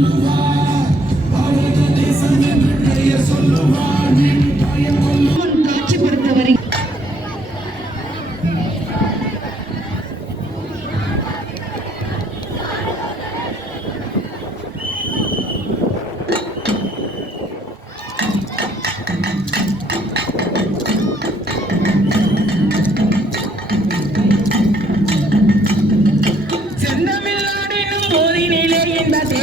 Yeah.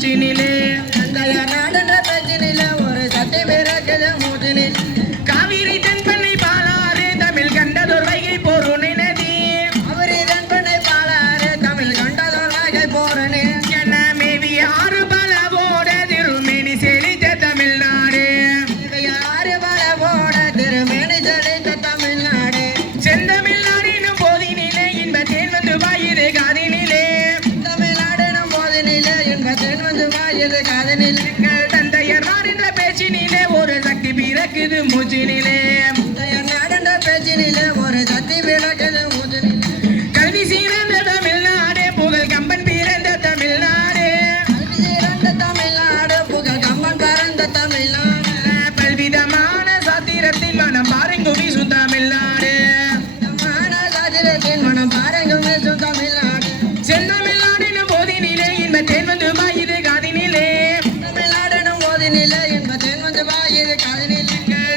চিনিলে சத்தி பிறக்குது மூச்சினிலே நடந்த பேச்சினிலே ஒரு சத்தி பிறக்குது மூச்சினிலே கல்வி சீரந்த தமிழ்நாடு புகழ் கம்பன் பிறந்த தமிழ்நாடு. சிறந்த தமிழ்நாடு புகழ் கம்பன் பிறந்த தமிழ்நாடு. பல்விதமான சாத்திரத்தின் மனம் பாருங்க வீசும் தமிழ்நாடு சாத்திரத்தின் மனம் பாருங்க வீசும் தமிழ்நாடு செந்தமிழ்நாடு போதினிலே இந்த தென்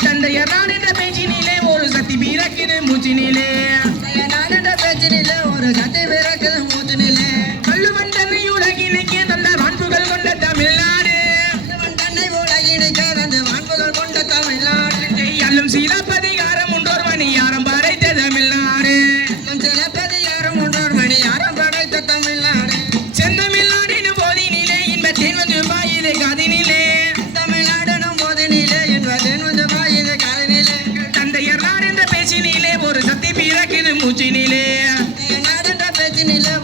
தந்தையரான் என்ற பேச்சினிலே ஒரு சக்தி பிறக்கிது மூச்சினிலே. தந்தையரான் என்ற பேச்சினிலே ஒரு சக்தி பிறக்குது in 11